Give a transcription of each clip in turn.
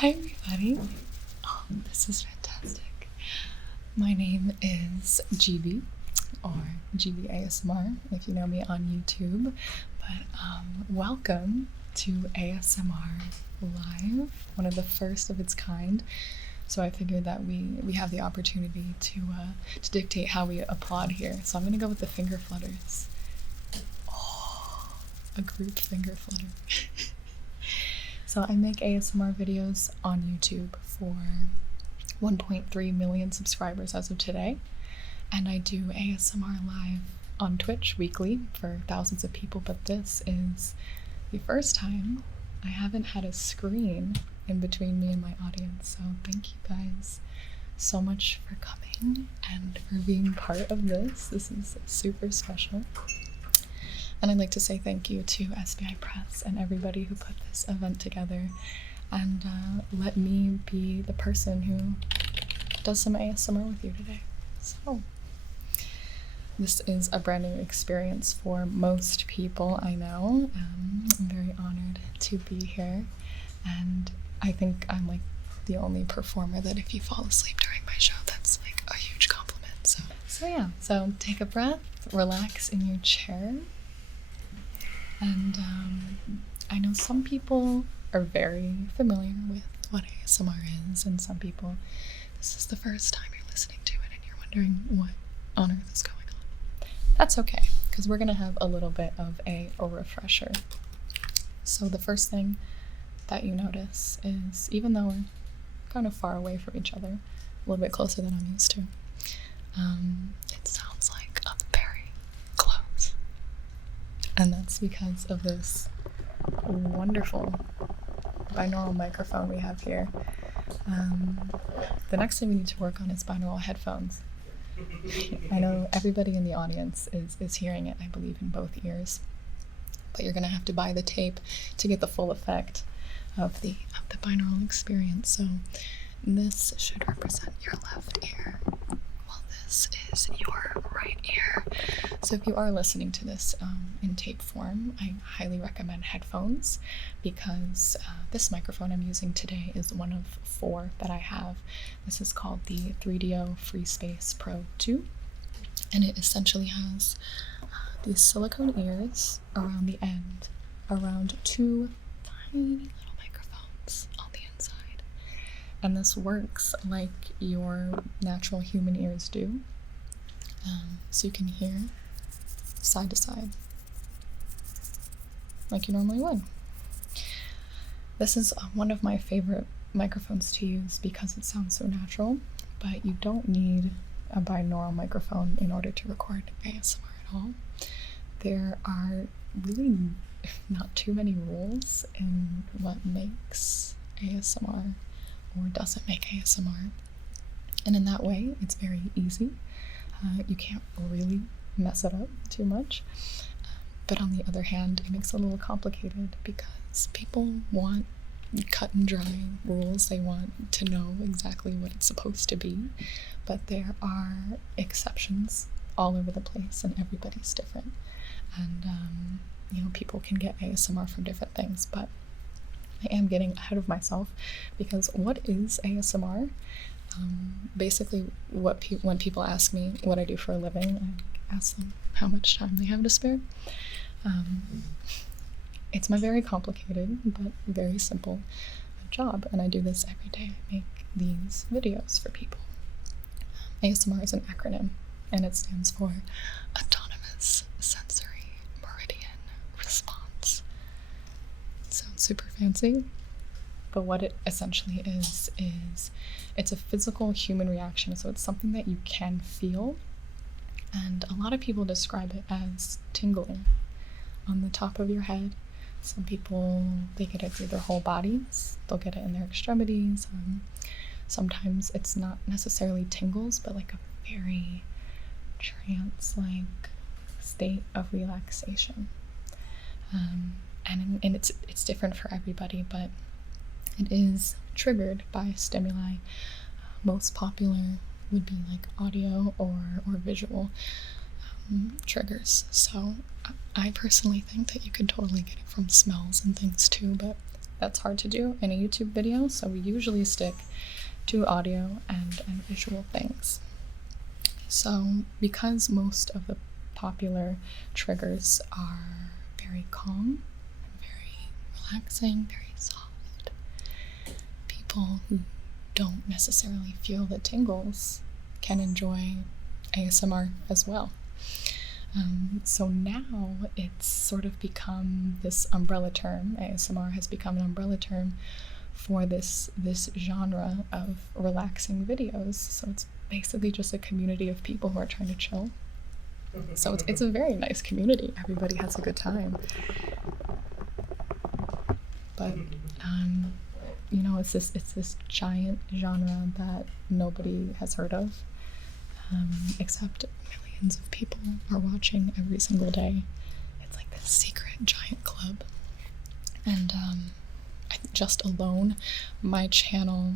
Hi everybody. Oh, this is fantastic. My name is Gibi, or Gibi ASMR if you know me on YouTube. But welcome to ASMR Live, one of the first of its kind. So I figured that we have the opportunity to dictate how we applaud here. So I'm gonna go with the finger flutters. Oh, a group finger flutter. So I make ASMR videos on YouTube for 1.3 million subscribers as of today, and I do ASMR live on Twitch weekly for thousands of people, but this is the first time I haven't had a screen in between me and my audience, so thank you guys so much for coming and for being part of this. This is super special. And I'd like to say thank you to SBI Press and everybody who put this event together and let me be the person who does some ASMR with you today. So, this is a brand new experience for most people I know. I'm very honored to be here, and I think I'm like the only performer that if you fall asleep during my show, that's like a huge compliment. So yeah, so take a breath, relax in your chair. And I know some people are very familiar with what ASMR is, and some people, this is the first time you're listening to it and you're wondering what on earth is going on. That's okay, because we're going to have a little bit of a refresher. So the first thing that you notice is, even though we're kind of far away from each other, a little bit closer than I'm used to, it sounds like I'm very close. And that's because of this wonderful binaural microphone we have here. The next thing we need to work on is binaural headphones. I know everybody in the audience is hearing it, I believe, in both ears. But you're going to have to buy the tape to get the full effect of the binaural experience. So this should represent your left ear, while this is your right ear. So if you are listening to this in tape form, I highly recommend headphones, because this microphone I'm using today is one of 4 that I have. This is called the 3DO FreeSpace Pro 2, and it essentially has these silicone ears around the end, around 2 tiny little microphones on the inside. And this works like your natural human ears do. So you can hear side to side like you normally would. This is one of my favorite microphones to use because it sounds so natural, but you don't need a binaural microphone in order to record ASMR at all. There are really not too many rules in what makes ASMR or doesn't make ASMR, and in that way it's very easy. You can't really mess it up too much, but on the other hand, it makes it a little complicated because people want cut and dry rules. They want to know exactly what it's supposed to be, but there are exceptions all over the place, and everybody's different. And people can get ASMR from different things, but I am getting ahead of myself, because what is ASMR? Basically, when people ask me what I do for a living, I ask them how much time they have to spare. It's my very complicated but very simple job, and I do this every day. I make these videos for people. ASMR is an acronym, and it stands for Autonomous Sensory Meridian Response. It sounds super fancy, but what it essentially is it's a physical human reaction. So it's something that you can feel, and a lot of people describe it as tingling on the top of your head. Some people, they get it through their whole bodies. They'll get it in their extremities. Sometimes it's not necessarily tingles, but like a very trance-like state of relaxation. And it's different for everybody, but it is triggered by stimuli. Most popular would be like audio or visual triggers. So I personally think that you can totally get it from smells and things too, but that's hard to do in a YouTube video, so we usually stick to audio and visual things. So because most of the popular triggers are very calm and very relaxing, very soft, people who don't necessarily feel the tingles can enjoy ASMR as well. So now it's sort of become this umbrella term. ASMR has become an umbrella term for this genre of relaxing videos. So it's basically just a community of people who are trying to chill. So it's a very nice community. Everybody has a good time. But you know, it's this giant genre that nobody has heard of, except millions of people are watching every single day. It's like this secret giant club. And just alone, my channel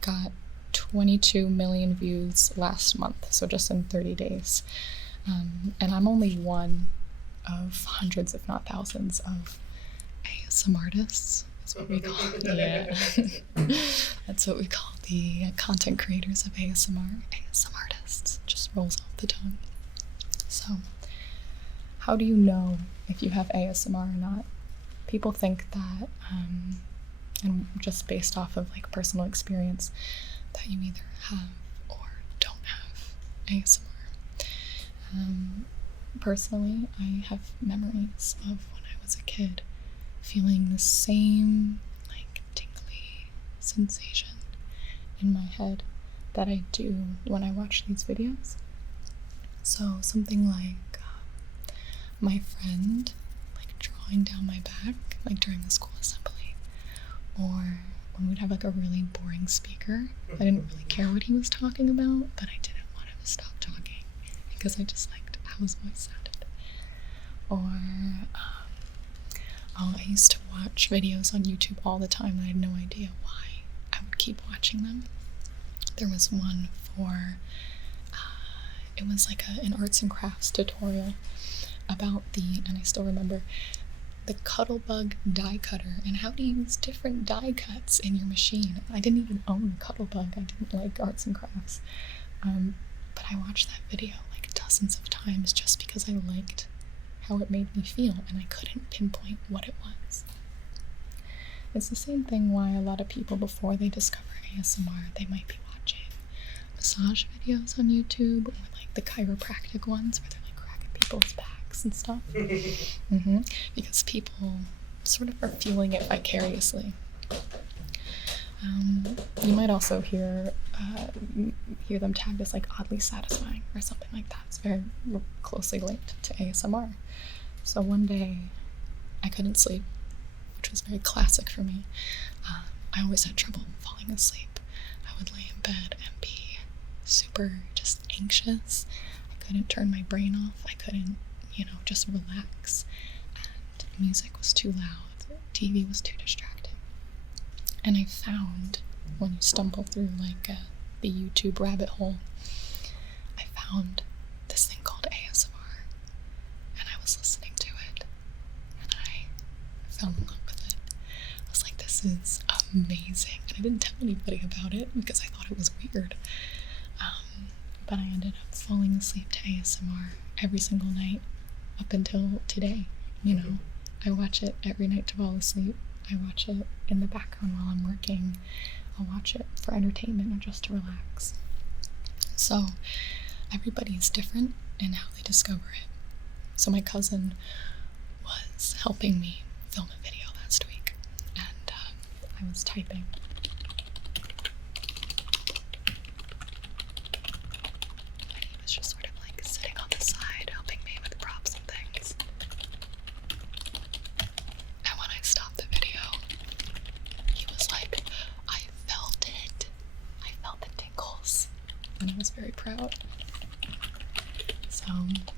got 22 million views last month, so just in 30 days. And I'm only one of hundreds, if not thousands, of ASMR artists. That's what we call that's what we call the content creators of ASMR. ASMR artists. Just rolls off the tongue. So, how do you know if you have ASMR or not? People think that, and just based off of like personal experience, that you either have or don't have ASMR. Personally, I have memories of when I was a kid feeling the same like tingly sensation in my head that I do when I watch these videos. So something like my friend like drawing down my back like during the school assembly, or when we'd have like a really boring speaker. I didn't really care what he was talking about, but I didn't want him to stop talking because I just liked how his voice sounded. Or I used to watch videos on YouTube all the time and I had no idea why I would keep watching them. There was one for it was like an arts and crafts tutorial about and I still remember, the Cuttlebug die cutter and how to use different die cuts in your machine. I didn't even own Cuttlebug. I didn't like arts and crafts. But I watched that video like dozens of times just because I liked how it made me feel and I couldn't pinpoint what it was. It's the same thing why a lot of people, before they discover ASMR, they might be watching massage videos on YouTube, or like the chiropractic ones where they're like cracking people's backs and stuff. Because people sort of are feeling it vicariously. You might also hear them tagged as like oddly satisfying or something like that. It's very closely linked to ASMR. So one day I couldn't sleep, which was very classic for me. I always had trouble falling asleep. I would lay in bed and be super just anxious. I couldn't turn my brain off. I couldn't, just relax. And music was too loud. TV was too distracting. And I found, when you stumble through like the YouTube rabbit hole, I found this thing called ASMR, and I was listening to it, and I fell in love with it. I was like, this is amazing, and I didn't tell anybody about it because I thought it was weird. But I ended up falling asleep to ASMR every single night up until today. I watch it every night to fall asleep. I watch it in the background while I'm working. I'll watch it for entertainment or just to relax. So everybody's different in how they discover it. So my cousin was helping me film a video last week, and I was typing. And he was just sort of like sitting on the side helping me with props and things. And when I stopped the video, he was like, I felt it. I felt the tingles. And I was very proud. So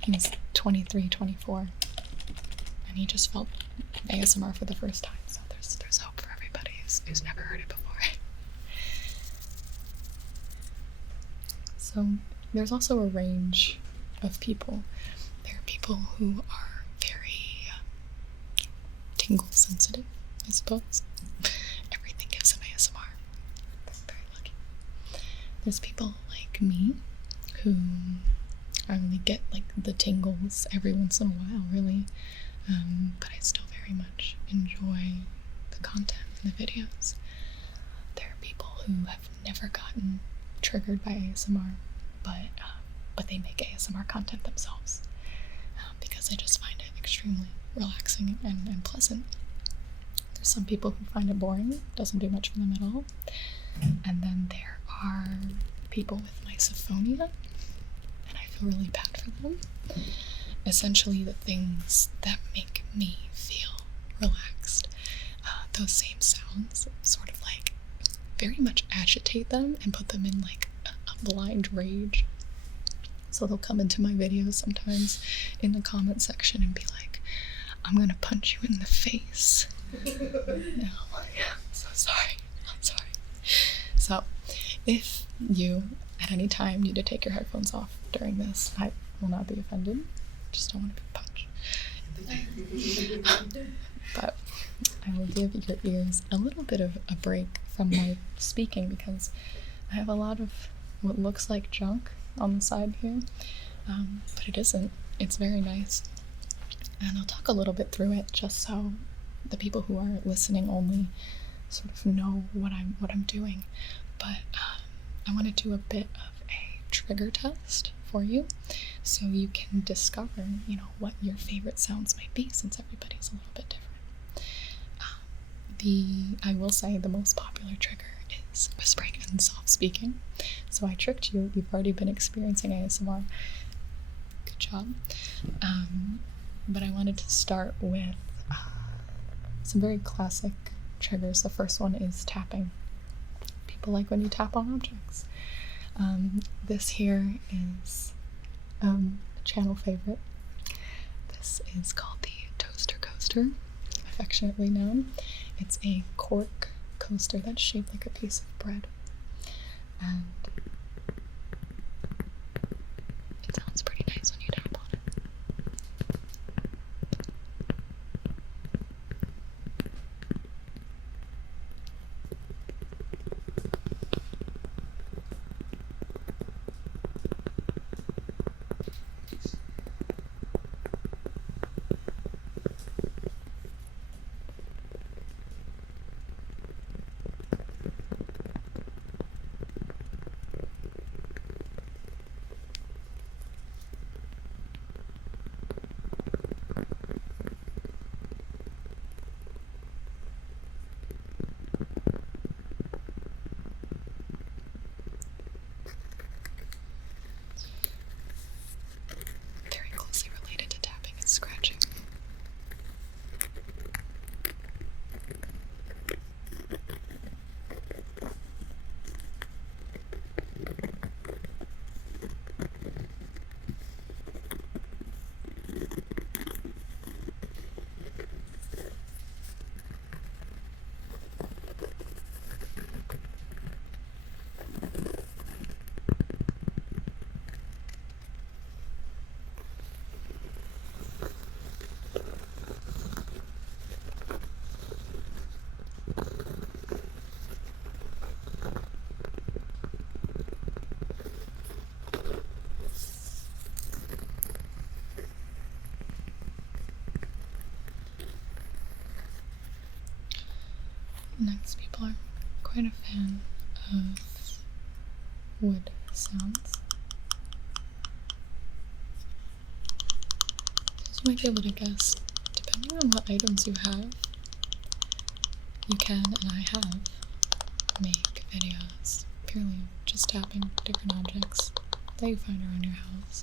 he was 23, 24. And he just felt ASMR for the first time. So there's hope for everybody who's never heard it before. So there's also a range of people. There are people who are very tingle sensitive, I suppose. there's people like me who I only get like the tingles every once in a while, really, but I still very much enjoy the content in the videos. There are people who have never gotten triggered by ASMR, but they make ASMR content themselves, because I just find it extremely relaxing and pleasant. There's some people who find it boring, doesn't do much for them at all, and then there are people with misophonia, and I feel really bad for them. Essentially, the things that make me feel relaxed, those same sounds sort of like very much agitate them and put them in like a blind rage. So they'll come into my videos sometimes in the comment section and be like, "I'm gonna punch you in the face." No, I'm so sorry. I'm sorry. So if you at any time need to take your headphones off during this, I will not be offended. Just don't want to be punched. But I will give your ears a little bit of a break from my speaking, because I have a lot of what looks like junk on the side here, but it isn't. It's very nice, and I'll talk a little bit through it just so the people who are listening only sort of know what I'm doing. But I want to do a bit of a trigger test for you, so you can discover, what your favorite sounds might be, since everybody's a little bit different. I will say the most popular trigger is whispering and soft speaking. So I tricked you. You've already been experiencing ASMR. Good job. But I wanted to start with some very classic triggers. The first one is tapping. People like when you tap on objects. This here is a channel favorite. This is called the Toaster Coaster, affectionately known. It's a cork coaster that's shaped like a piece of bread, and it sounds pretty nice when you tap on it. Very closely related to tapping is scratching. Next, people are quite a fan of wood sounds. As you might be able to guess, depending on what items you have, you can, and I have, make videos purely just tapping different objects that you find around your house.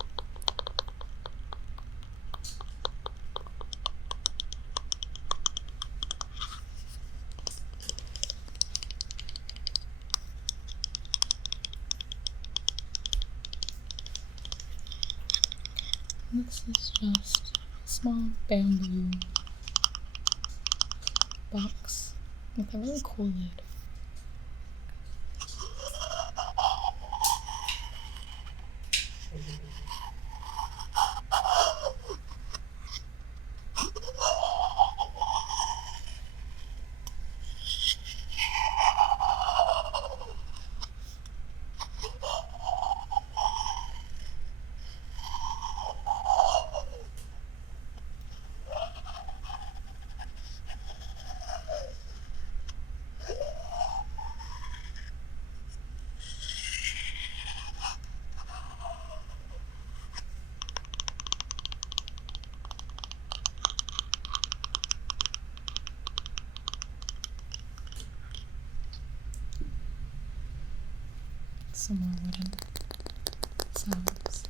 This is just a small bamboo box with a really cool lid. some more wooden sounds.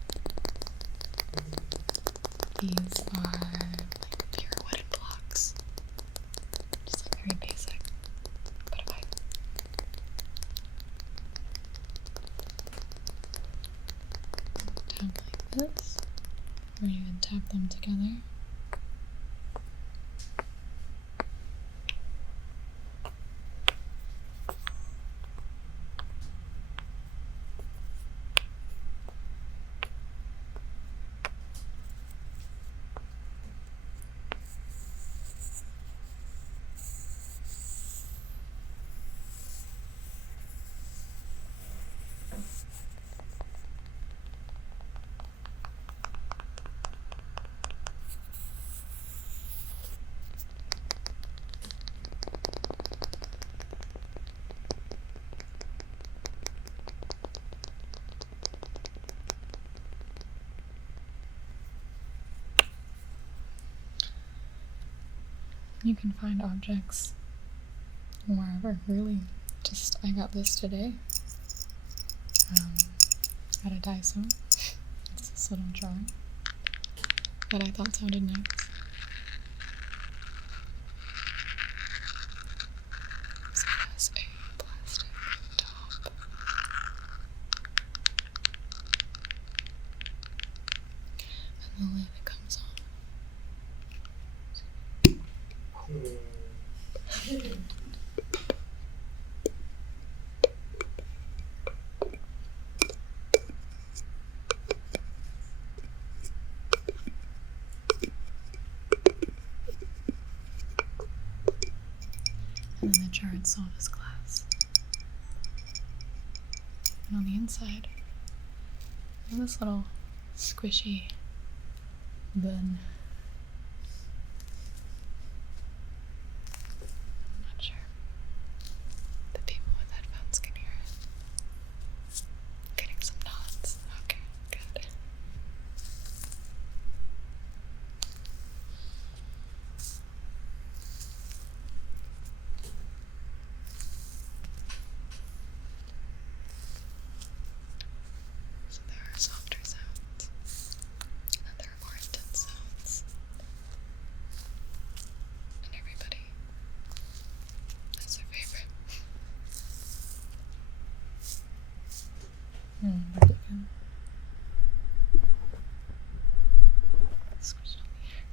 These are like pure wooden blocks. Just like very basic. But if I tap like this, or even tap them together, you can find objects wherever, really. Just, I got this today at a Daiso. It's this little jar that I thought sounded nice. So it has a plastic top. And the lid comes off. And then the jar itself is glass. And on the inside, I have this little squishy bun. I'm not sure. The people with headphones can hear it. Getting some nods. Okay, good. So there are softer sounds, and there are more intense sounds, and everybody has their favorite. Back again. Squish on the air.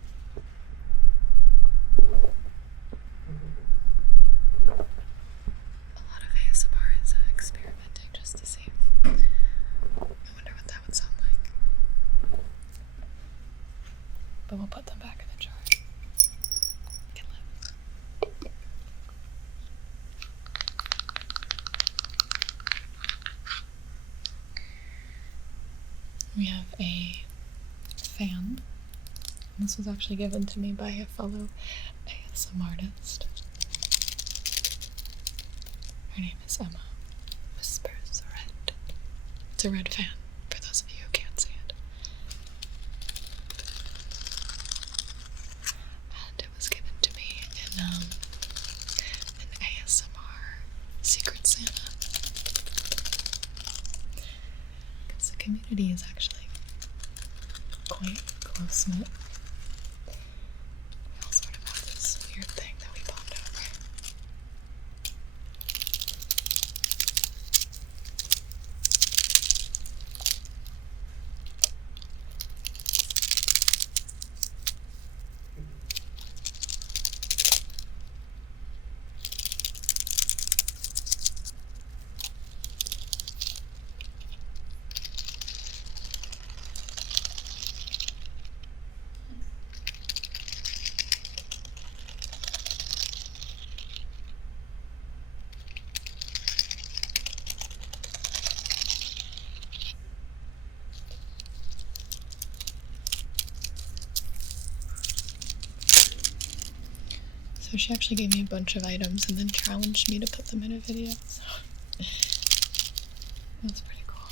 A lot of ASMR is experimenting just to see. I wonder what that would sound like. But we'll put them back in the jar. Can live. We have a fan. This was actually given to me by a fellow ASMR artist. Her name is Emma. Whispers Red. It's a red fan, for those of you who can't see it. And it was given to me in an ASMR Secret Santa. Because the community is actually quite close-knit. We all sort of have this weird thing that we bond over. So she actually gave me a bunch of items and then challenged me to put them in a video. So that's pretty cool.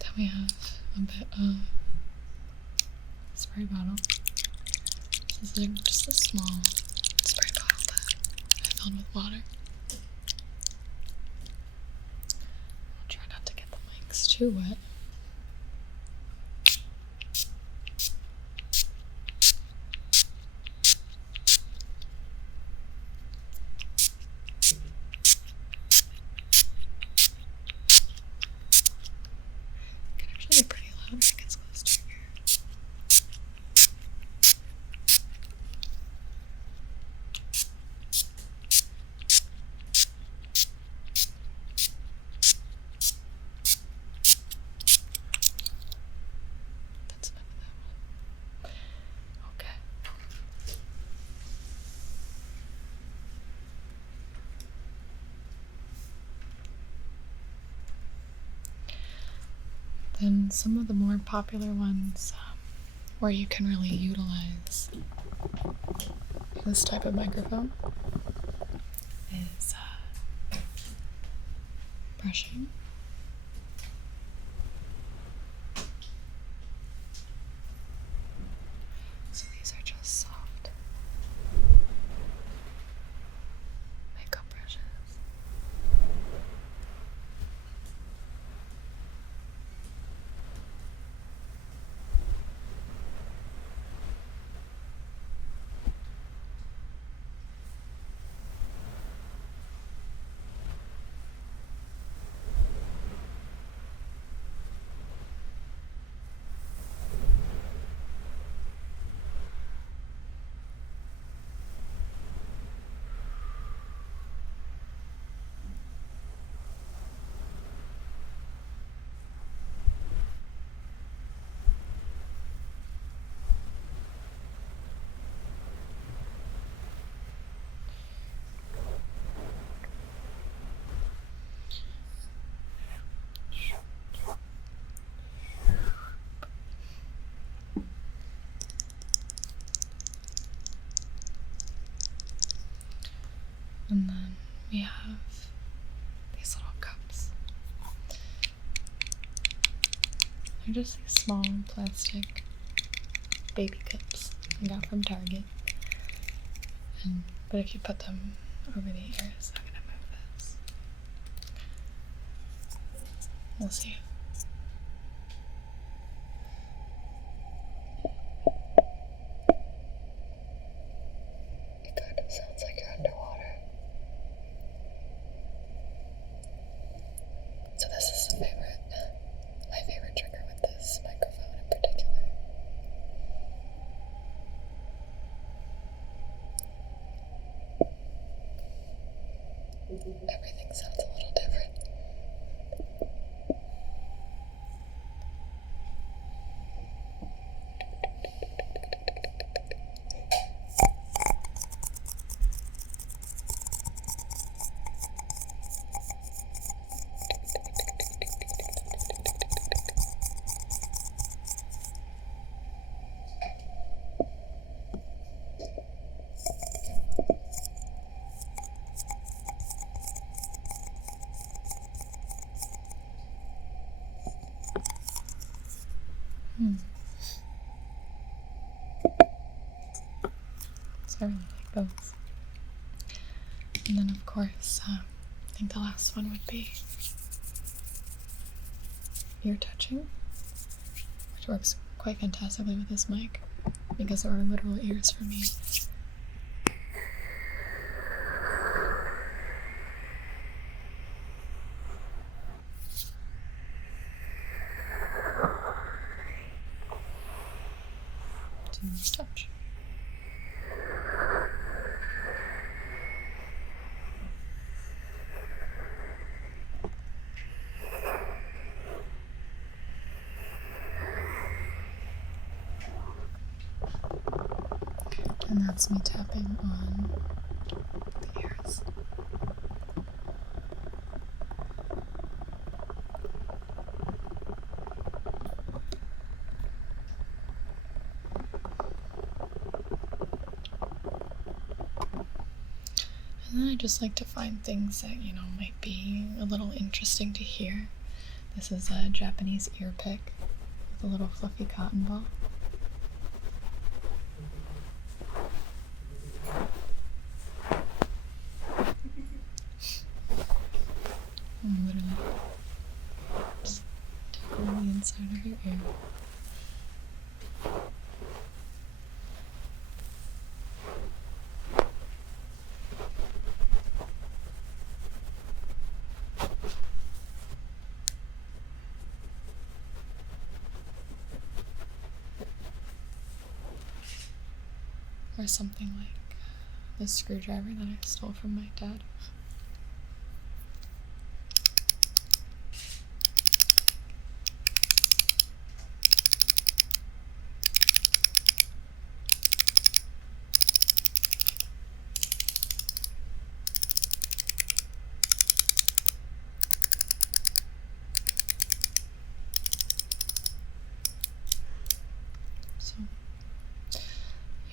Then we have a bit of spray bottle. This is just a small spray bottle that I filled with water. I'll try not to get the mics too wet. It can actually be pretty loud when it gets close to your ear. That's enough of that one. Okay. Then some of the more popular ones where you can really utilize this type of microphone is brushing. So these are just soft makeup brushes. And then we have these little cups. They're just these small plastic baby cups I got from Target. But if you put them over the ears, I'm gonna move this. We'll see. It kind of sounds like you're underwater. So this is my favorite trigger with this microphone in particular. Everything sounds a little different. So I really like those. And then of course, I think the last one would be ear touching, which works quite fantastically with this mic because there are literal ears for me. To touch. And that's me tapping on the ears. And then I just like to find things that, might be a little interesting to hear. This is a Japanese ear pick with a little fluffy cotton ball. ear. Or something like the screwdriver that I stole from my dad. So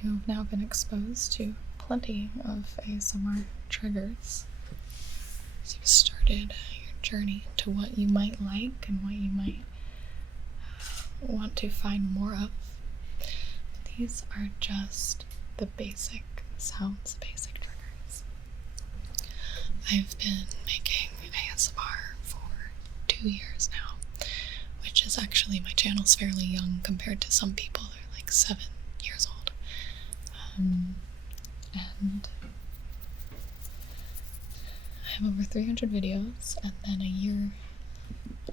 you've now been exposed to plenty of ASMR triggers. So you've started your journey into what you might like and what you might want to find more of. These are just the basic sounds, basic triggers. I've been making ASMR for 2 years now, which is actually, my channel's fairly young compared to some people. They're like 7 years old. And I have over 300 videos, and then a year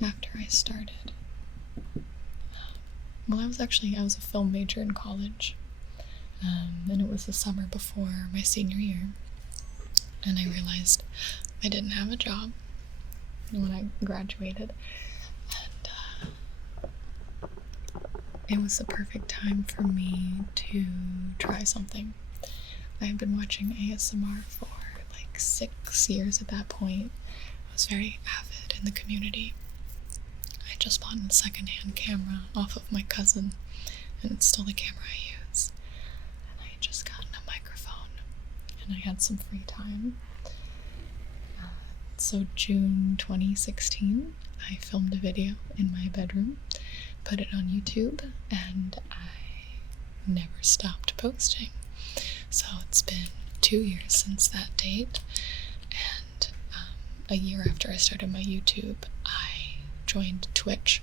after I started, I was a film major in college, and it was the summer before my senior year, and I realized I didn't have a job when I graduated, and it was the perfect time for me to try something. I had been watching ASMR for like 6 years at that point. I was very avid in the community. I just bought a secondhand camera off of my cousin, and it's still the camera I use. And I had just gotten a microphone, and I had some free time. So June 2016, I filmed a video in my bedroom, put it on YouTube, and I never stopped posting. So it's been 2 years since that date, and a year after I started my YouTube, I joined Twitch.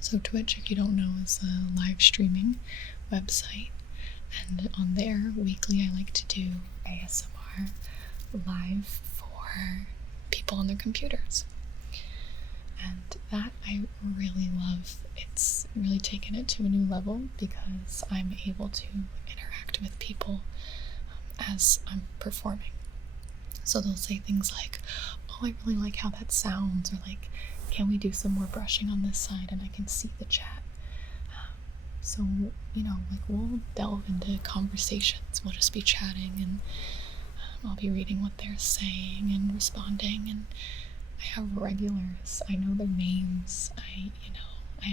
So Twitch, if you don't know, is a live streaming website, and on there, weekly, I like to do ASMR live for people on their computers. And that I really love. It's really taken it to a new level because I'm able to interact with people as I'm performing. So they'll say things like, oh, I really like how that sounds, or like, can we do some more brushing on this side? And I can see the chat. So, like, we'll delve into conversations. We'll just be chatting, and I'll be reading what they're saying and responding, and I have regulars. I know their names. I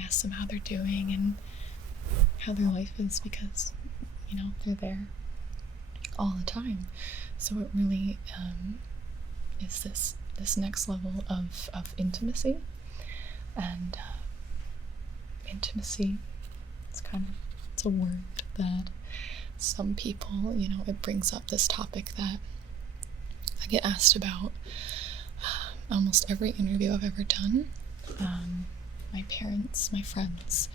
ask them how they're doing and how their life is because, they're there all the time. So it really is this next level of intimacy. And intimacy, it's a word that some people, it brings up this topic that I get asked about almost every interview I've ever done. My parents, my friends,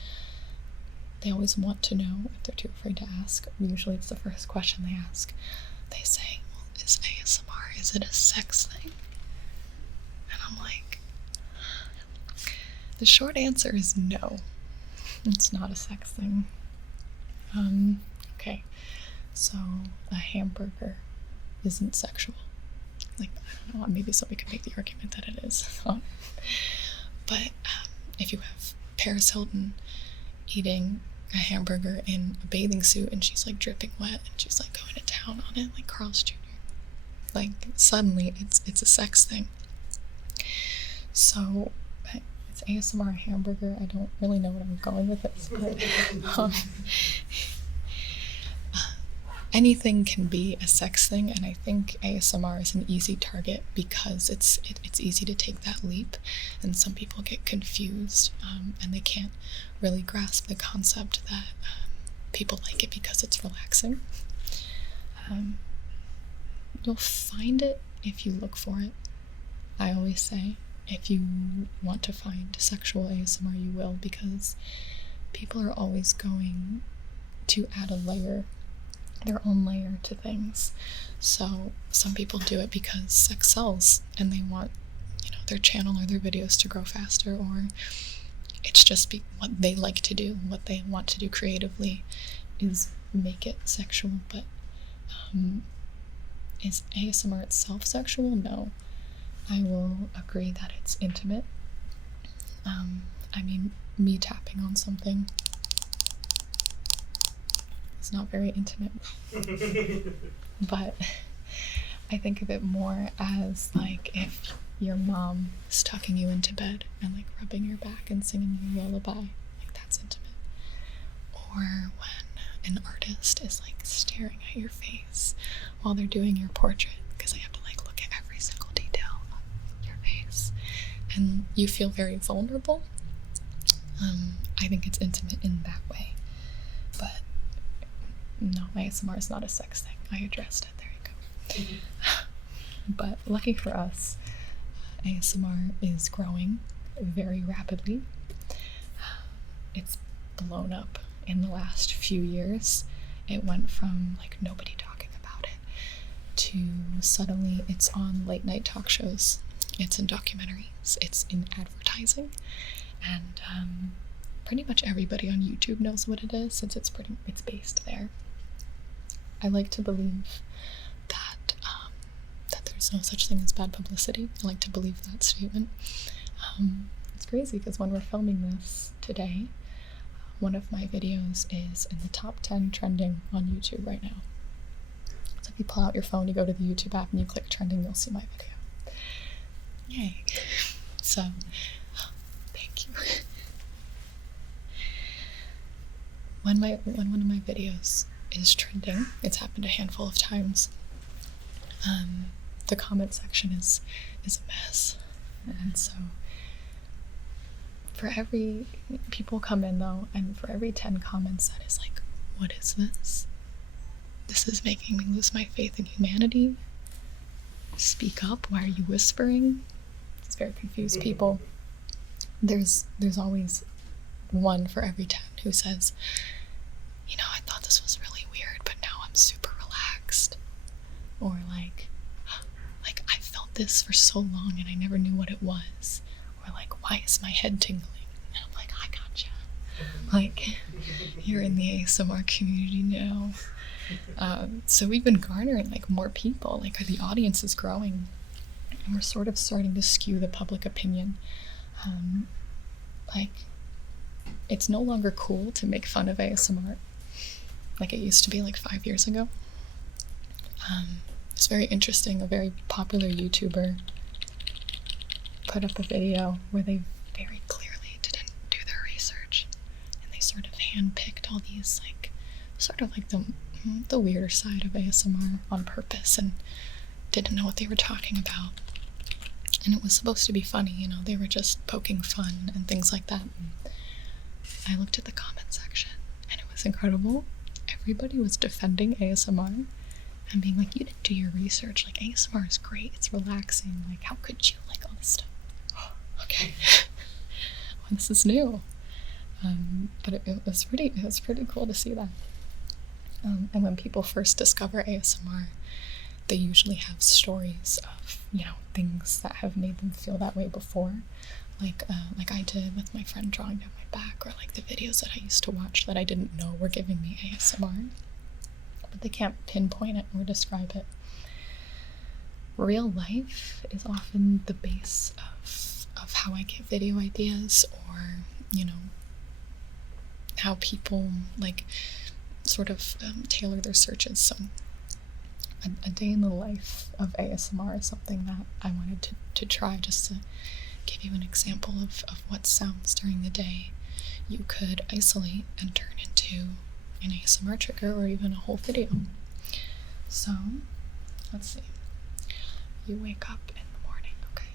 they always want to know if they're too afraid to ask. Usually it's the first question they ask. They say, well, is ASMR, is it a sex thing? And I'm like, the short answer is no. It's not a sex thing. Okay, so a hamburger isn't sexual. Like, I don't know, maybe somebody could make the argument that it is. But if you have Paris Hilton eating a hamburger in a bathing suit and she's like dripping wet and she's like going to town on it like Carl's Jr., like suddenly it's a sex thing. So it's ASMR hamburger. I don't really know what I'm going with this, but anything can be a sex thing, and I think ASMR is an easy target because it's easy to take that leap, and some people get confused and they can't really grasp the concept that people like it because it's relaxing. You'll find it if you look for it, I always say. if you want to find sexual ASMR, you will, because people are always going to add a layer, their own layer to things. So some people do it because sex sells and they want, their channel or their videos to grow faster, or it's just what they like to do, what they want to do creatively is make it sexual. But is ASMR itself sexual? No. I will agree that it's intimate. I mean, me tapping on something is not very intimate. But I think of it more as like if your mom is tucking you into bed and like rubbing your back and singing you a lullaby, like that's intimate. Or when an artist is like staring at your face while they're doing your portrait, because they have to like look at every single detail of your face, and you feel very vulnerable. I think it's intimate in that way. But no, ASMR is not a sex thing. I addressed it. There you go. But lucky for us, ASMR is growing very rapidly. It's blown up in the last few years. It went from like nobody talking about it to suddenly it's on late night talk shows, it's in documentaries, it's in advertising, and pretty much everybody on YouTube knows what it is, since it's based there. I like to believe that there's no such thing as bad publicity. I like to believe that statement. It's crazy because when we're filming this today, one of my videos is in the top 10 trending on YouTube right now. So if you pull out your phone, you go to the YouTube app and you click trending, you'll see my video. Yay. So, thank you. When one of my videos is trending, it's happened a handful of times, the comment section is a mess. And so for every people come in though, and for every 10 comments that is like, what is this? This is making me lose my faith in humanity. Speak up, why are you whispering? It's very confused people. There's always one for every 10 who says, I thought this was really weird, but now I'm super relaxed. Or like I felt this for so long and I never knew what it was. Or like, why is my head tingling? And I'm like, I gotcha. Like, you're in the ASMR community now. So we've been garnering like more people, like the audience is growing, and we're sort of starting to skew the public opinion. Like, it's no longer cool to make fun of ASMR like it used to be like 5 years ago. It's very interesting. A very popular YouTuber put up a video where they very clearly didn't do their research, and they sort of handpicked all these like sort of like the weirder side of ASMR on purpose and didn't know what they were talking about. And it was supposed to be funny, they were just poking fun and things like that. And I looked at the comment section and it was incredible. Everybody was defending ASMR and being like, you didn't do your research. Like, ASMR is great. It's relaxing. Like, how could you like all this stuff? Okay. Well, this is new. But it was pretty cool to see that. And when people first discover ASMR, they usually have stories of, things that have made them feel that way before. Like I did with my friend drawing down my back, or like the videos that I used to watch that I didn't know were giving me ASMR. But they can't pinpoint it or describe it. Real life is often the base of how I get video ideas, or, how people like sort of tailor their searches. So a day in the life of ASMR is something that I wanted to try, just to give you an example of what sounds during the day you could isolate and turn into an ASMR trigger or even a whole video. So, let's see. You wake up in the morning, okay?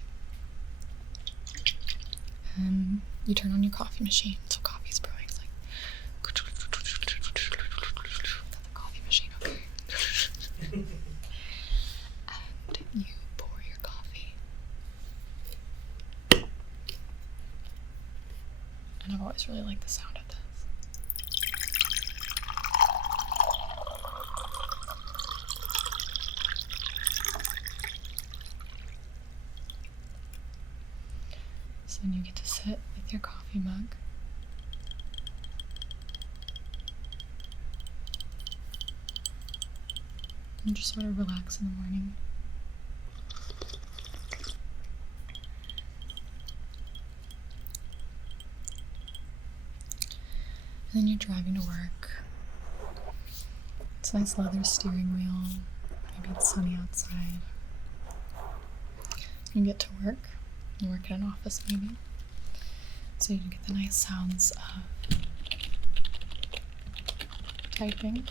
And you turn on your coffee machine, so coffee's brewing. It's like, that's the coffee machine, okay? And you pour your coffee. really like the sound of this. So then you get to sit with your coffee mug. And just sort of relax in the morning. And then you're driving to work. It's a nice leather steering wheel. Maybe it's sunny outside. You get to work. You work in an office maybe. So you can get the nice sounds of typing.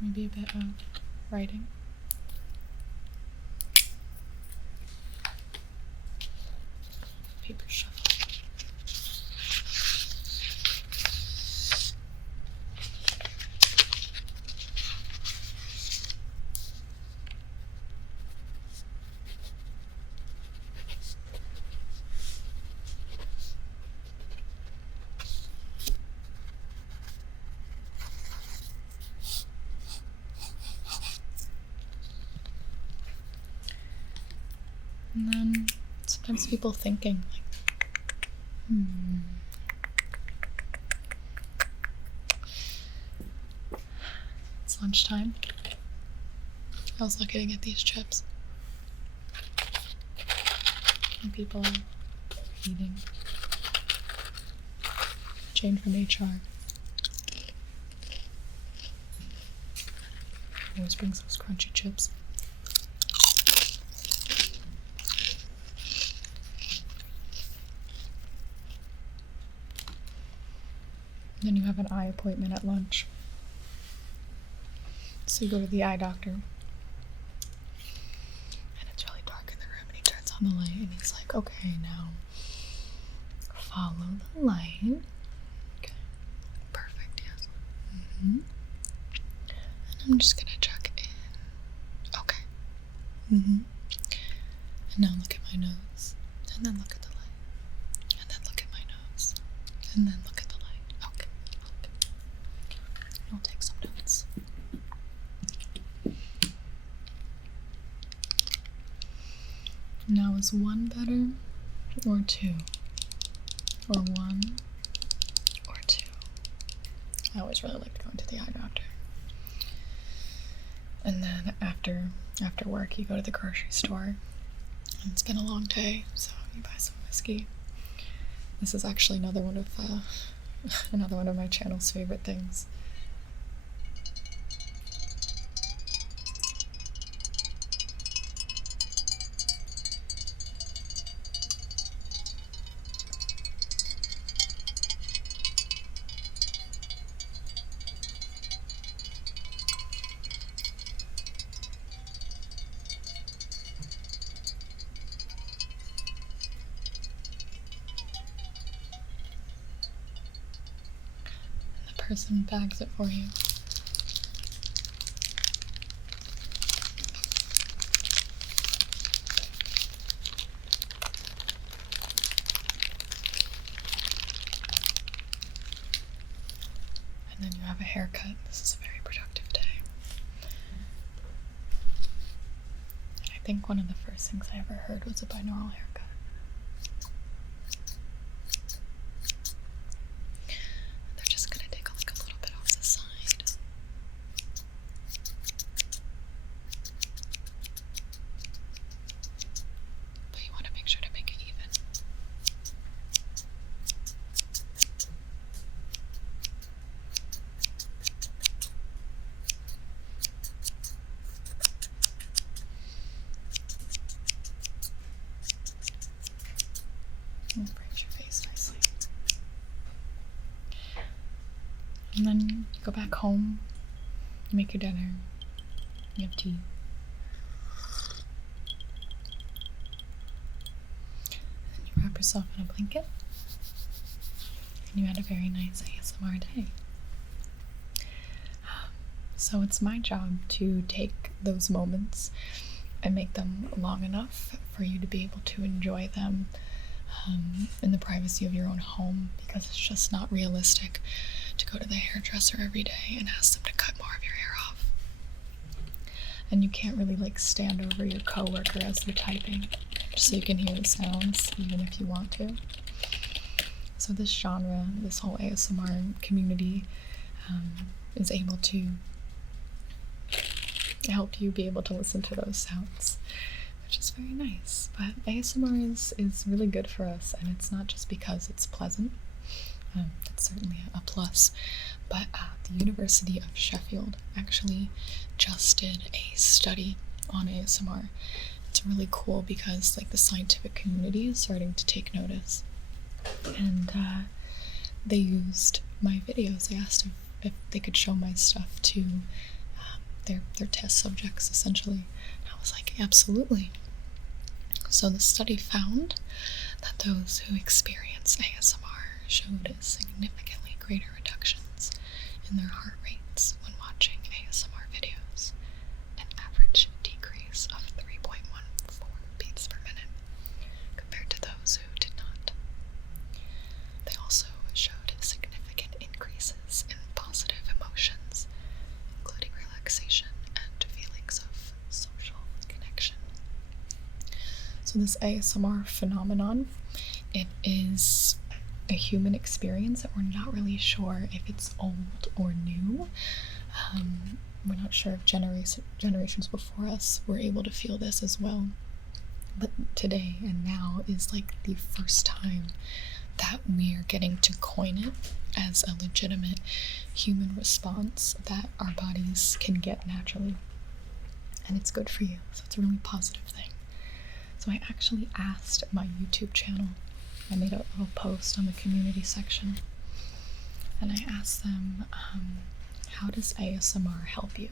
Maybe a bit of writing. Paper shuffle. And then sometimes people thinking, like, It's lunchtime. I was lucky to get these chips. And people are eating. Jane from HR always brings those crunchy chips. Then you have an eye appointment at lunch. So you go to the eye doctor. And it's really dark in the room, and he turns on the light and he's like, okay, now follow the light. Okay. Perfect, yes. And I'm just gonna check in. Okay. And now look at my nose. And then look at the light. And then look at my nose. And then look at the light. Okay. I'll take some notes. Now is 1 better or 2? Or 1 or 2? I always really liked going to the eye doctor. And then after work you go to the grocery store. And it's been a long day, so you buy some whiskey. This is actually another one of my channel's favorite things. Person bags it for you. And then you have a haircut. This is a very productive day. And I think one of the first things I ever heard was a binaural haircut. And frames your face nicely. And then you go back home, you make your dinner, you have tea. And you wrap yourself in a blanket. and you had a very nice ASMR day. So it's my job to take those moments and make them long enough for you to be able to enjoy them in the privacy of your own home, because it's just not realistic to go to the hairdresser every day and ask them to cut more of your hair off. And you can't really like stand over your coworker as they're typing, just so you can hear the sounds, even if you want to. So this genre, this whole ASMR community, is able to help you be able to listen to those sounds, which is very nice. But ASMR is really good for us, and it's not just because it's pleasant. That's certainly a plus. But the University of Sheffield actually just did a study on ASMR. It's really cool because like the scientific community is starting to take notice, and they used my videos. They asked if they could show my stuff to their test subjects, essentially. And I was like, absolutely. So the study found that those who experience ASMR showed significantly greater reductions in their heart rates when watching ASMR videos, an average decrease of 3.14 beats per minute compared to those who did not. They also showed significant increases in positive emotions, including relaxation and feelings of social connection. So this ASMR phenomenon, it is a human experience that we're not really sure if it's old or new. We're not sure if generations before us were able to feel this as well. But today and now is like the first time that we're getting to coin it as a legitimate human response that our bodies can get naturally. And it's good for you, so it's a really positive thing. So I actually asked my YouTube channel, I made a little post on the community section, and I asked them, how does ASMR help you?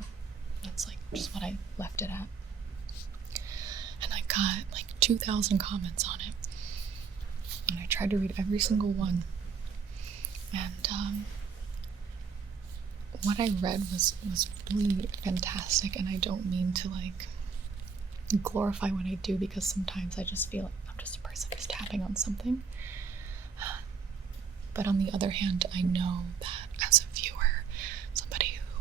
That's like just what I left it at. And I got like 2,000 comments on it, and I tried to read every single one. And what I read was really fantastic, and I don't mean to like glorify what I do, because sometimes I just feel like I'm just a person who's tapping on something. But on the other hand, I know that as a viewer, somebody who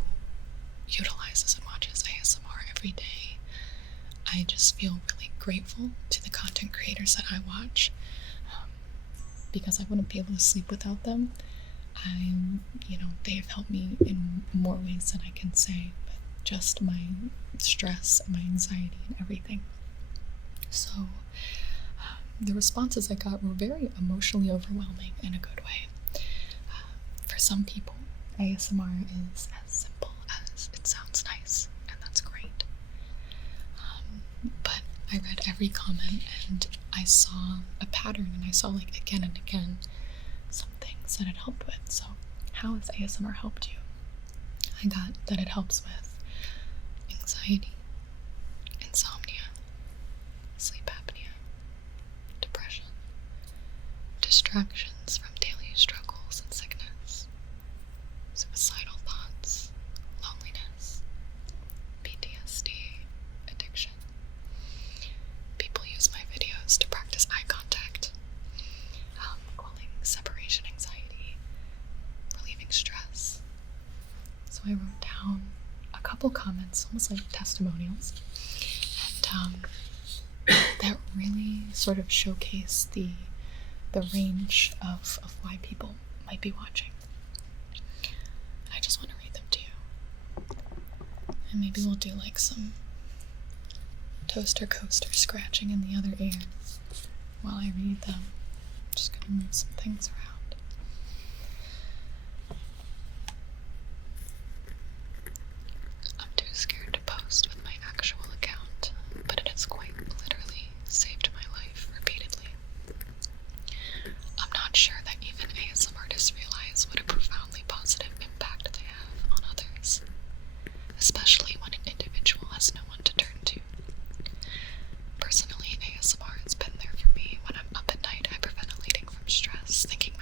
utilizes and watches ASMR every day, I just feel really grateful to the content creators that I watch, because I wouldn't be able to sleep without them. They have helped me in more ways than I can say, but just my stress, my anxiety, and everything. So the responses I got were very emotionally overwhelming in a good way. For some people, ASMR is as simple as it sounds nice, and that's great. But I read every comment, and I saw a pattern, and I saw like again and again some things that it helped with. So how has ASMR helped you? I got that it helps with anxiety, insomnia, sleep apnea, depression, distractions from daily struggles and sickness, suicidal thoughts, loneliness, PTSD, addiction. People use my videos to practice eye contact, quelling separation anxiety, relieving stress. So I wrote down a couple comments, almost like testimonials, and that really sort of showcase the range of why people might be watching. I just want to read them to you. And maybe we'll do like some toaster coaster scratching in the other ear while I read them. I'm just gonna move some things around. I'm too scared to post with my actual account, but it has quite literally saved my life repeatedly. I'm not sure that even ASMR artists realize what a profoundly positive impact they have on others, especially when an individual has no one to turn to. Personally, ASMR has been there for me when I'm up at night hyperventilating from stress, thinking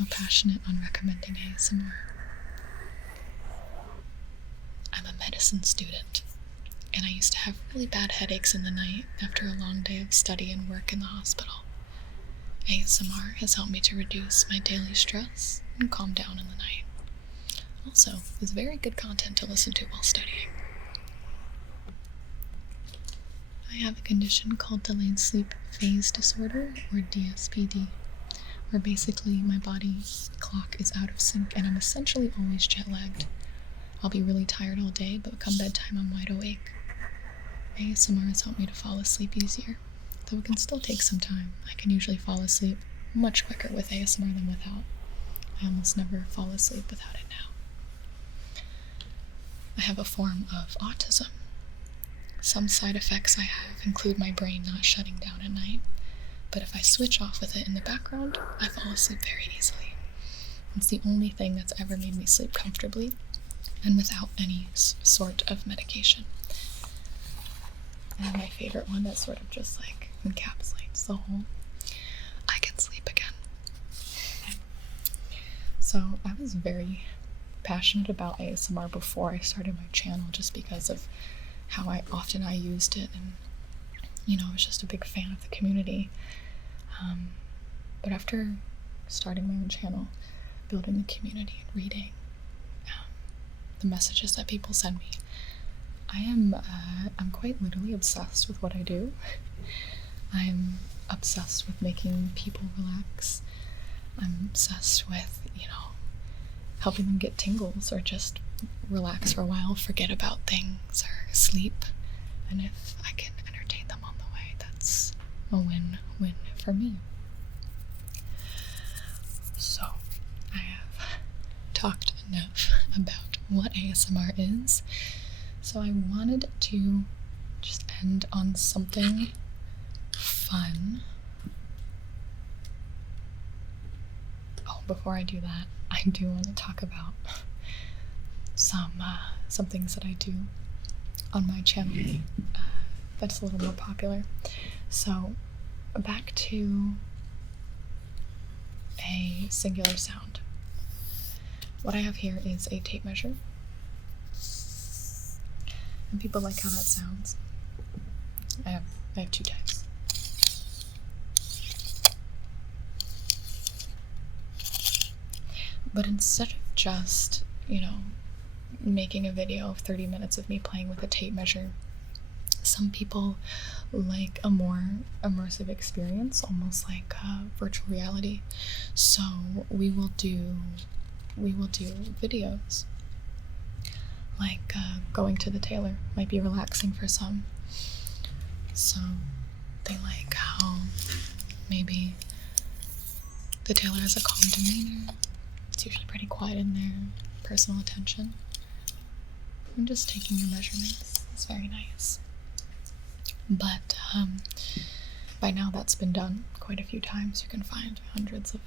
so passionate on recommending ASMR. I'm a medicine student, and I used to have really bad headaches in the night after a long day of study and work in the hospital. ASMR has helped me to reduce my daily stress and calm down in the night. Also, it's very good content to listen to while studying. I have a condition called delayed sleep phase disorder, or DSPD, where basically my body clock is out of sync and I'm essentially always jet-lagged. I'll be really tired all day, but come bedtime I'm wide awake. ASMR has helped me to fall asleep easier, though it can still take some time. I can usually fall asleep much quicker with ASMR than without. I almost never fall asleep without it now. I have a form of autism. Some side effects I have include my brain not shutting down at night, but if I switch off with it in the background, I fall asleep very easily. It's the only thing that's ever made me sleep comfortably and without any sort of medication. And my favorite one that sort of just like encapsulates the whole I can sleep again. So I was very passionate about ASMR before I started my channel, just because of how often I used it, and I was just a big fan of the community. But after starting my own channel, building the community and reading the messages that people send me, I'm quite literally obsessed with what I do. I'm obsessed with making people relax. I'm obsessed with, helping them get tingles or just relax for a while, forget about things or sleep. And if I can entertain them on the way, that's a win-win for me. So, I have talked enough about what ASMR is. So I wanted to just end on something fun. Oh, before I do that, I do want to talk about some things that I do on my channel that's a little more popular. So back to a singular sound. What I have here is a tape measure, and people like how that sounds. I have two types. But instead of just, making a video of 30 minutes of me playing with a tape measure, some people like a more immersive experience, almost like virtual reality. So we will do videos. Like going to the tailor might be relaxing for some. So they like how maybe the tailor has a calm demeanor. It's usually pretty quiet in there, personal attention. I'm just taking your measurements. It's very nice. But by now that's been done quite a few times. You can find hundreds of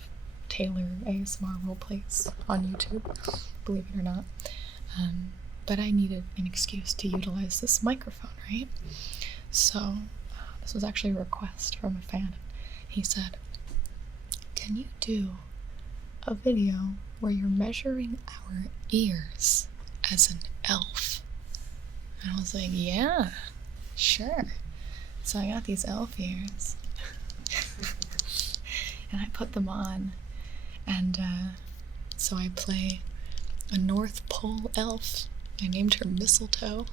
tailor ASMR roleplays on YouTube, believe it or not. But I needed an excuse to utilize this microphone, right? So this was actually a request from a fan. He said, "Can you do a video where you're measuring our ears as an elf?" And I was like, yeah, sure. So I got these elf ears and I put them on, and so I play a North Pole elf. I named her Mistletoe,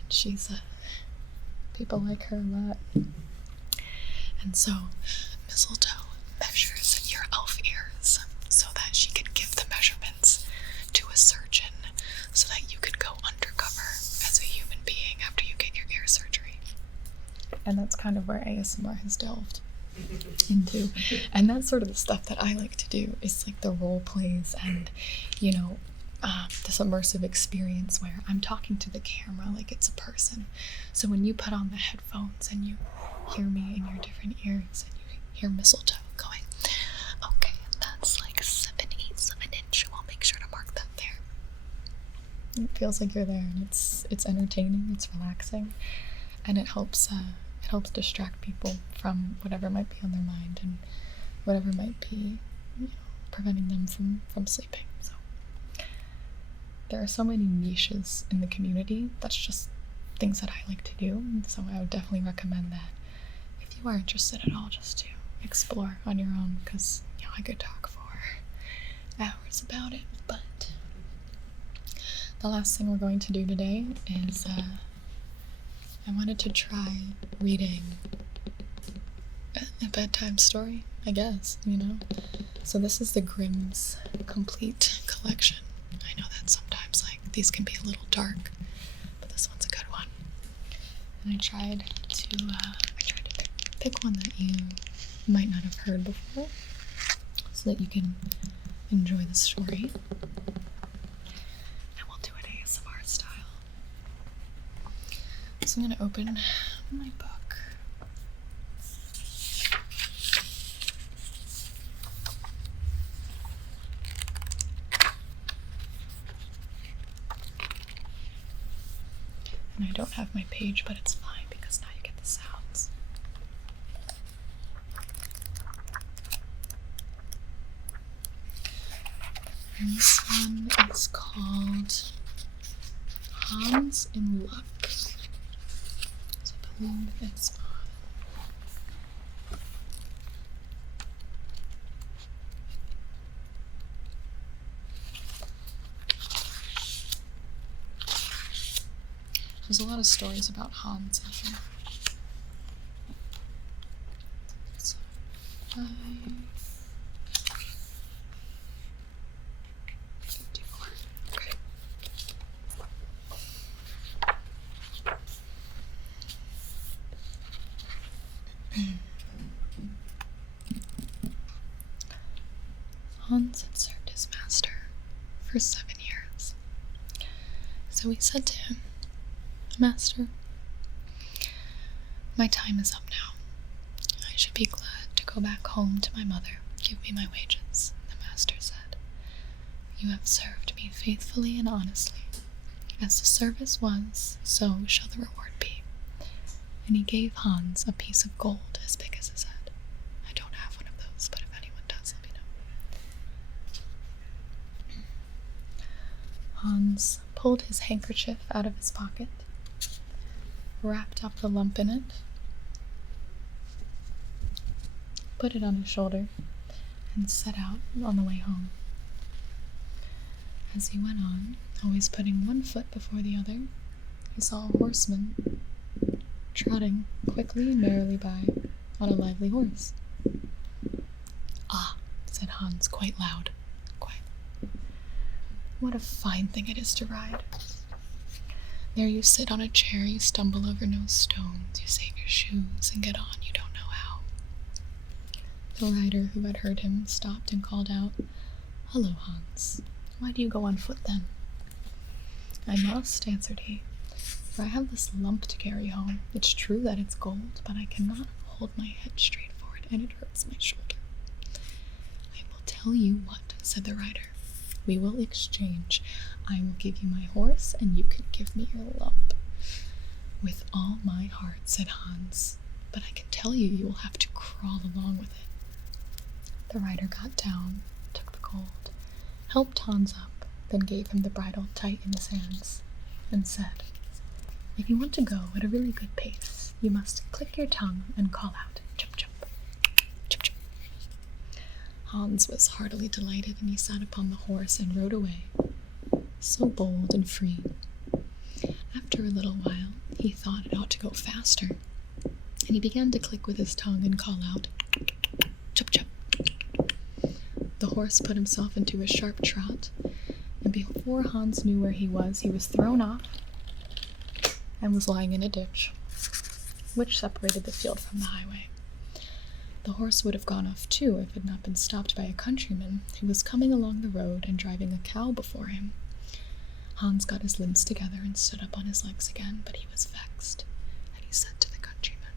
and she's people like her a lot. And so Mistletoe measures your elf ears so that she can give the measurements to a surgeon so that you can go undercover as a human being after you get your ear surgery. And that's kind of where ASMR has delved into. And that's sort of the stuff that I like to do. It's like the role plays and, this immersive experience where I'm talking to the camera like it's a person. So when you put on the headphones and you hear me in your different ears and you hear Mistletoe going, okay, that's like 7/8 of an inch. I'll make sure to mark that there. It feels like you're there, and it's entertaining, it's relaxing, and it helps distract people from whatever might be on their mind and whatever might be preventing them from sleeping. So there are so many niches in the community. That's just things that I like to do. So I would definitely recommend that if you are interested at all, just to explore on your own, because I could talk for hours about it. But the last thing we're going to do today is I wanted to try reading a bedtime story, I guess, So this is the Grimm's Complete Collection. I know that sometimes, these can be a little dark, but this one's a good one. And I tried to pick one that you might not have heard before, so that you can enjoy the story. And we'll do it ASMR style. So I'm going to open my book. And I don't have my page, but it's fine because now you get the sounds. And this one is called Hans in Luck. So I believe it's on. There's a lot of stories about Hans in here. So, 54. Okay. Hans had served his master for 7 years. So he said to him, "Master, my time is up now. I should be glad to go back home to my mother. Give me my wages." The master said, "You have served me faithfully and honestly. As the service was, so shall the reward be." And he gave Hans a piece of gold as big as his head. I don't have one of those, but if anyone does, let me know. Hans pulled his handkerchief out of his pocket, wrapped up the lump in it, put it on his shoulder, and set out on the way home. As he went on, always putting one foot before the other, he saw a horseman trotting quickly and merrily by on a lively horse. "Ah," said Hans, quite loud. "Quite. What a fine thing it is to ride. There you sit on a chair, you stumble over no stones, you save your shoes and get on you don't know how." The rider, who had heard him, stopped and called out, "Hello, Hans. Why do you go on foot then?" "I must," answered he, "for I have this lump to carry home. It's true that it's gold, but I cannot hold my head straight for it, and it hurts my shoulder." "I will tell you what," said the rider. "We will exchange. I will give you my horse, and you can give me your lump." "With all my heart," said Hans, "but I can tell you will have to crawl along with it." The rider got down, took the gold, helped Hans up, then gave him the bridle tight in his hands, and said, "If you want to go at a really good pace, you must click your tongue and call out, 'Chup, chup, chup, chup.'" Hans was heartily delighted, and he sat upon the horse and rode away, so bold and free. After a little while, he thought it ought to go faster, and he began to click with his tongue and call out, "Chup, chup." The horse put himself into a sharp trot, and before Hans knew where he was thrown off and was lying in a ditch, which separated the field from the highway. The horse would have gone off too if it had not been stopped by a countryman who was coming along the road and driving a cow before him. Hans got his limbs together and stood up on his legs again, but he was vexed, and he said to the countryman,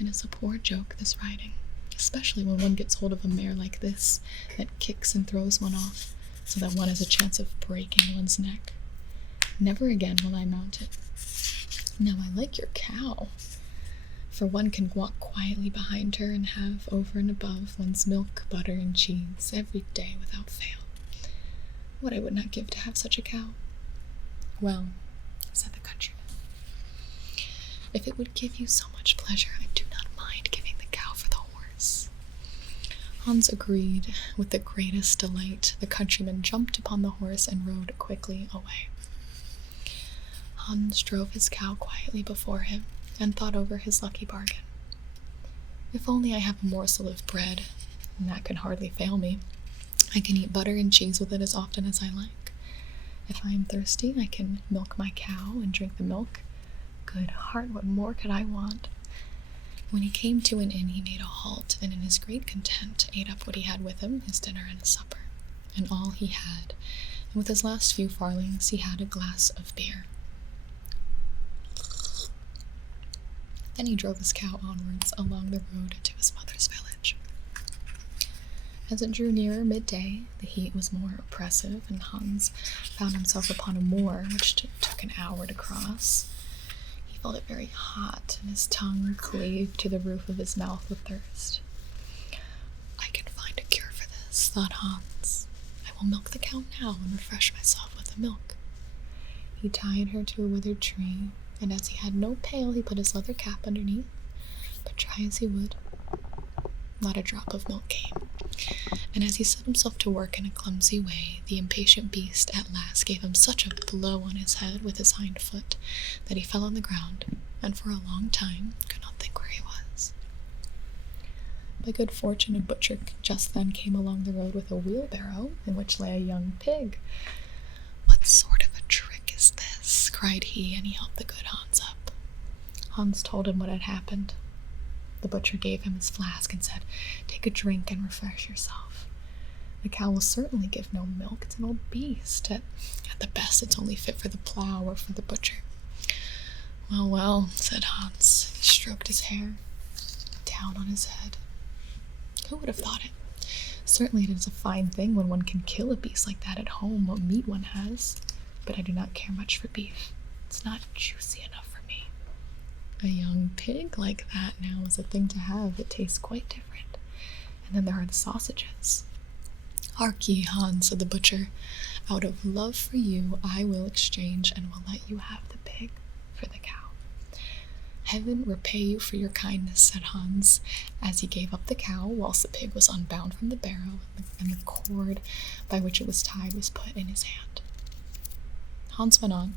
"It is a poor joke, this riding, especially when one gets hold of a mare like this that kicks and throws one off, so that one has a chance of breaking one's neck. Never again will I mount it. Now I like your cow. for one can walk quietly behind her and have over and above one's milk, butter, and cheese every day without fail. What I would not give to have such a cow. Well, said the countryman, if it would give you so much pleasure, I do not mind giving the cow for the horse. Hans agreed with the greatest delight. The countryman jumped upon the horse and rode quickly away. Hans drove his cow quietly before him and thought over his lucky bargain. If only I have a morsel of bread, and that can hardly fail me. I can eat butter and cheese with it as often as I like. If I am thirsty, I can milk my cow and drink the milk. Good heart, what more could I want? When he came to an inn, he made a halt, and in his great content ate up what he had with him, his dinner and his supper, and all he had, and with his last few farthings he had a glass of beer. Then he drove his cow onwards along the road to his mother's village. As it drew nearer midday, the heat was more oppressive, and Hans found himself upon a moor which took an hour to cross. He felt it very hot, and his tongue clave to the roof of his mouth with thirst. I can find a cure for this, thought Hans. I will milk the cow now and refresh myself with the milk. He tied her to a withered tree, and as he had no pail, he put his leather cap underneath, but try as he would, not a drop of milk came. And as he set himself to work in a clumsy way, the impatient beast at last gave him such a blow on his head with his hind foot that he fell on the ground, and for a long time could not think where he was. By good fortune, a butcher just then came along the road with a wheelbarrow in which lay a young pig. "What sort of a trick is this?" cried he, and he helped the good Hans up. Hans told him what had happened. The butcher gave him his flask and said, "Take a drink and refresh yourself. The cow will certainly give no milk. It's an old beast. At the best, it's only fit for the plow or for the butcher." "Well, well," said Hans. He stroked his hair down on his head. Who would have thought it? Certainly it is a fine thing when one can kill a beast like that at home, what meat one has. But I do not care much for beef. It's not juicy enough for me. A young pig like that now is a thing to have. It tastes quite different. And then there are the sausages. "Hark ye, Hans," said the butcher. "Out of love for you, I will exchange and will let you have the pig for the cow." "Heaven repay you for your kindness," said Hans, as he gave up the cow, whilst the pig was unbound from the barrow, and the cord by which it was tied was put in his hand. Hans went on,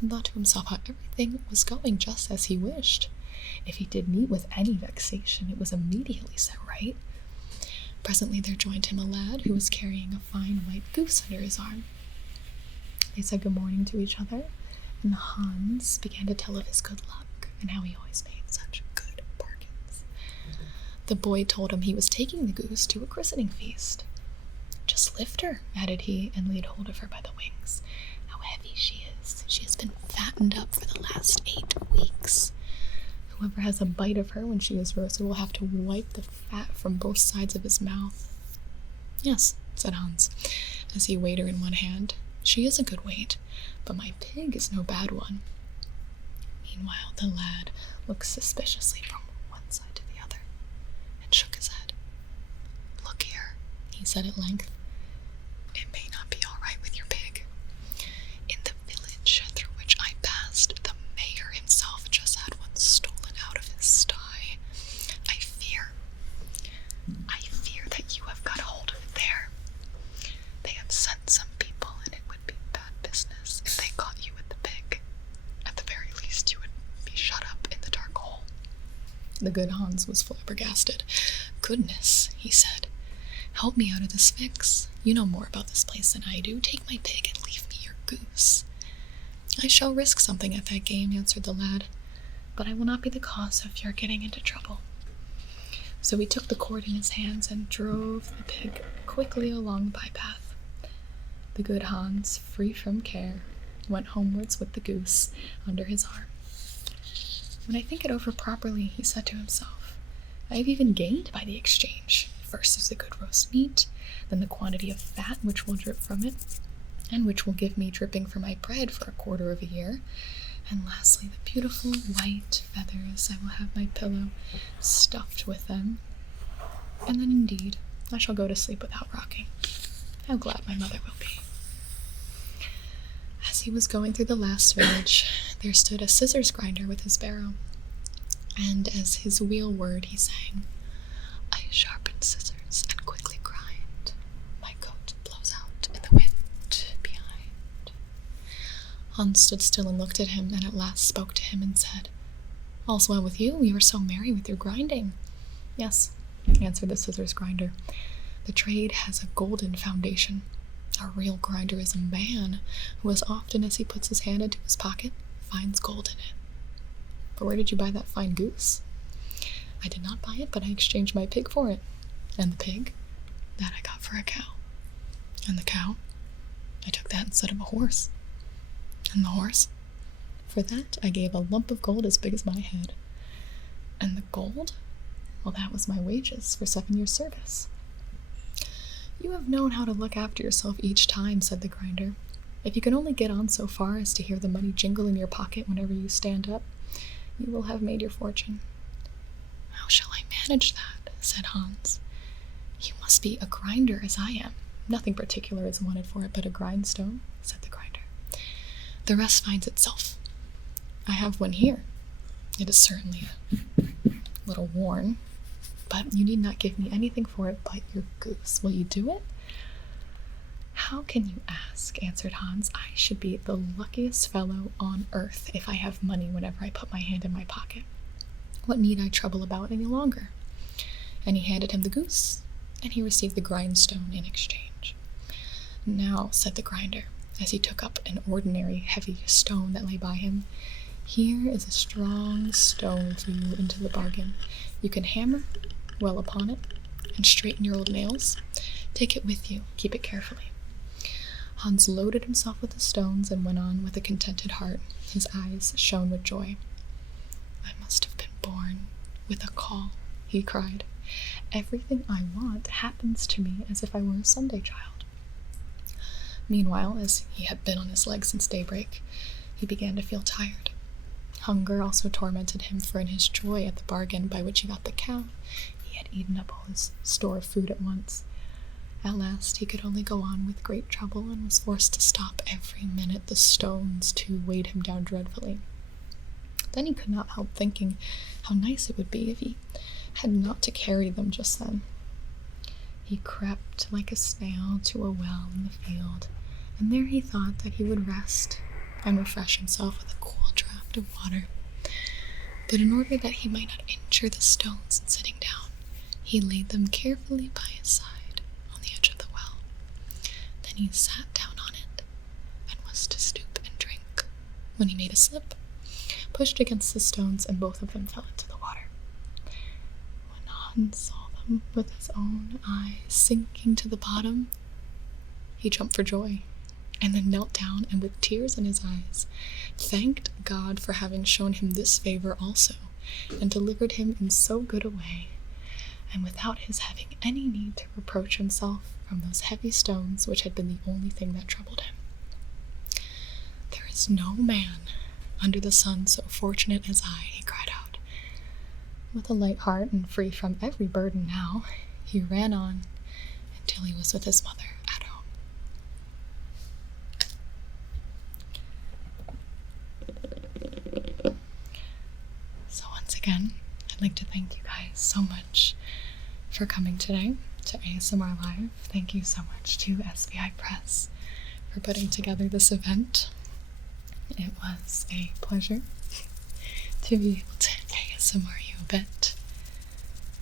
and thought to himself how everything was going just as he wished. If he did meet with any vexation, it was immediately set right. Presently there joined him a lad who was carrying a fine white goose under his arm. They said good morning to each other, and Hans began to tell of his good luck, and how he always made such good bargains. The boy told him he was taking the goose to a christening feast. "Just lift her," added he, and laid hold of her by the wings. "How heavy she is! She has been fattened up for the last 8 weeks. Whoever has a bite of her when she is roasted will have to wipe the fat from both sides of his mouth." "Yes," said Hans, as he weighed her in one hand. "She is a good weight, but my pig is no bad one." Meanwhile, the lad looked suspiciously from one side to the other, and shook his head. "Look here," he said at length. "It may not be all right with your pig. In the village through which I passed, the mayor himself just had one stolen out of his sty. I fear that you have got hold of it there. They have sent some people, and it would be bad business if they caught you with the pig. At the very least, you would be shut up in the dark hole." The good Hans was flabbergasted. "Goodness," he said, "help me out of this fix. You know more about this place than I do. Take my pig and leave me your goose." "I shall risk something at that game," answered the lad, "but I will not be the cause of your getting into trouble." So he took the cord in his hands and drove the pig quickly along the bypath. The good Hans, free from care, went homewards with the goose under his arm. "When I think it over properly," he said to himself, "I have even gained by the exchange. First is the good roast meat, then the quantity of fat which will drip from it, and which will give me dripping for my bread for a quarter of a year, And lastly, the beautiful white feathers. I will have my pillow stuffed with them. And then indeed, I shall go to sleep without rocking. How glad my mother will be. As he was going through the last village, there stood a scissors grinder with his barrow. And as his wheel whirred, he sang, "I sharpen scissors and quickly grind. My coat blows out in the wind behind." Hans stood still and looked at him, and at last spoke to him and said, "All's well with you? You are so merry with your grinding." "Yes," answered the scissors grinder. "The trade has a golden foundation. A real grinder is a man who, as often as he puts his hand into his pocket, finds gold in it." "But where did you buy that fine goose?" "I did not buy it, but I exchanged my pig for it. And the pig, that I got for a cow. And the cow, I took that instead of a horse. And the horse, for that I gave a lump of gold as big as my head. And the gold, well, that was my wages for 7 years' service." "You have known how to look after yourself each time," said the grinder. "If you can only get on so far as to hear the money jingle in your pocket whenever you stand up, you will have made your fortune." "How shall I manage that?" said Hans. "You must be a grinder as I am. Nothing particular is wanted for it but a grindstone," said the grinder. "The rest finds itself. I have one here. It is certainly a little worn, but you need not give me anything for it but your goose. Will you do it?" "How can you ask?" answered Hans. "I should be the luckiest fellow on earth if I have money whenever I put my hand in my pocket. What need I trouble about any longer?" And he handed him the goose, and he received the grindstone in exchange. "Now," said the grinder, as he took up an ordinary heavy stone that lay by him, "here is a strong stone for you into the bargain. You can hammer well upon it and straighten your old nails. Take it with you. Keep it carefully." Hans loaded himself with the stones and went on with a contented heart. His eyes shone with joy. "I must have been born with a call," he cried. "Everything I want happens to me as if I were a Sunday child." Meanwhile, as he had been on his legs since daybreak, he began to feel tired. Hunger also tormented him, for in his joy at the bargain by which he got the cow, he had eaten up all his store of food at once. At last he could only go on with great trouble, and was forced to stop every minute. The stones, too, weighed him down dreadfully. Then he could not help thinking how nice it would be if he had not to carry them just then. He crept like a snail to a well in the field, and there he thought that he would rest and refresh himself with a cool draught of water. But in order that he might not injure the stones in sitting down, he laid them carefully by his side on the edge of the well. Then he sat down on it and was to stoop and drink, when he made a slip, pushed against the stones, and both of them fell into the water. When Hans saw them with his own eyes sinking to the bottom, he jumped for joy, and then knelt down and with tears in his eyes thanked God for having shown him this favor also, and delivered him in so good a way, and without his having any need to reproach himself from those heavy stones which had been the only thing that troubled him. "There is no man under the sun so fortunate as I," he cried out. With a light heart and free from every burden now, he ran on until he was with his mother at home. So once again, I'd like to thank you guys so much for coming today to ASMR Live. Thank you so much to SBI Press for putting together this event. It was a pleasure to be able to ASMR you a bit,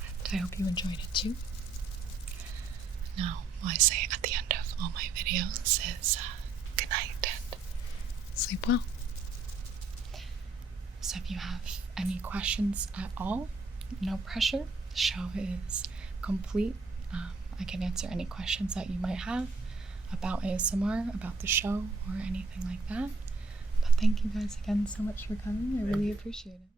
and I hope you enjoyed it too. Now, what I say at the end of all my videos is good night and sleep well. So if you have any questions at all, no pressure. The show is complete. I can answer any questions that you might have about ASMR, about the show, or anything like that. But thank you guys again so much for coming. I really appreciate it.